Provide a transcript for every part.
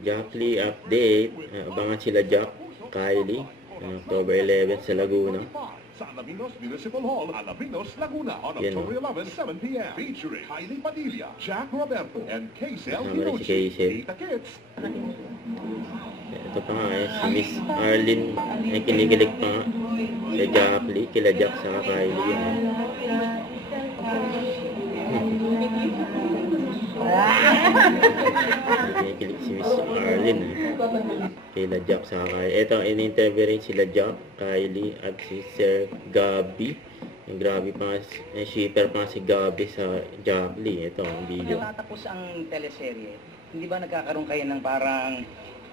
Jack Lee update. Abangan sila Jack, Kylie, October 11 sa Laguna. Sa Alaminos Municipal Hall, Alaminos, Laguna, on Yan, October 11, 7 p.m. Featuring Kylie Padilla, Jack Roberto, and Kaysel Kasama rin si Hiroshi. Kaysel. Kita Kids. Ito pa nga si Miss Arlene, kinikilig pa nga. Kay Jack Lee, kila Jack sa Kylie yun. Kinikilig si Miss Arlene, kila Jack sa Kylie. Ito, in-interview rin sila Jack, Kylie, at si Sir Gabby. Yung grabe pa nga, shipper pa nga si Gabby sa Jack Lee. Ito, ang video. Natatapos ang teleserye, hindi ba nagkakaroon kayo ng parang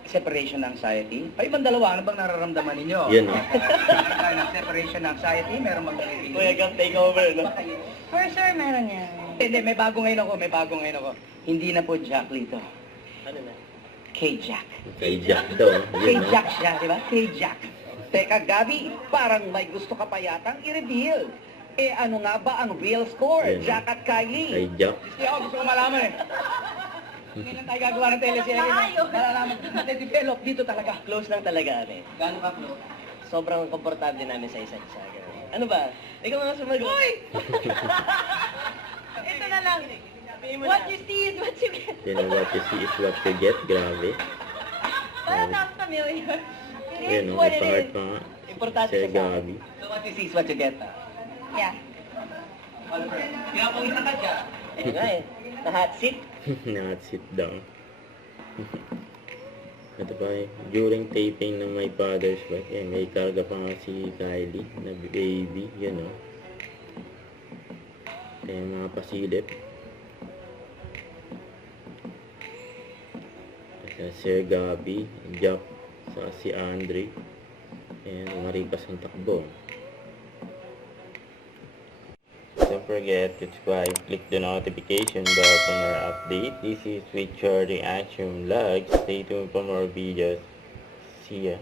separation anxiety? Ay, ibang dalawa, ano bang nararamdaman ninyo? Yun, Ng separation anxiety, meron bang Kuya Gab, take over, no? For sure, meron yan. Hindi, may bago ngayon ako. Hindi na po Jack Lee to. Ano na? K-Jack. Kay Jack daw. Yun, K-Jack siya, di ba? K-Jack. Teka, Gabi, parang may gusto ka pa yatang i-reveal. Eh, ano nga ba ang real score? Yan. Jack at Kylie. Kay Jack. Gusto ko malaman eh. Hindi lang tayo gagawa ng teleserye. Malalaman, develop dito talaga. Close lang talaga kami. Gano'n ka close? Sobrang komportable namin sa isa't isa. Ganun. Ano ba? Ikaw nga sumagot. Uy! Ito na lang. Sabihin mo What na. you see is what you get. You know what you see is what you get. Grabe. Parang not familiar. It Ayan, is no? what May it part is. pa nga. Importante Sir siya sa akin. Gabby. So what you see is what you get. Yeah. Kaya kung isa ka dyan, Ayun nga eh. Na hot seat. Not sit down. Ito pa eh. During taping ng My Father's Wife, may karga pa nga si Kylie na baby. Yan o. Kaya mga pasilip. At Sir Gabby, Jack, sa si Andre. Ayan, maripas ang takbo. Don't forget to subscribe, click the notification bell for more update. This is Richard Reaction Vlog. Stay tuned for more videos. See ya.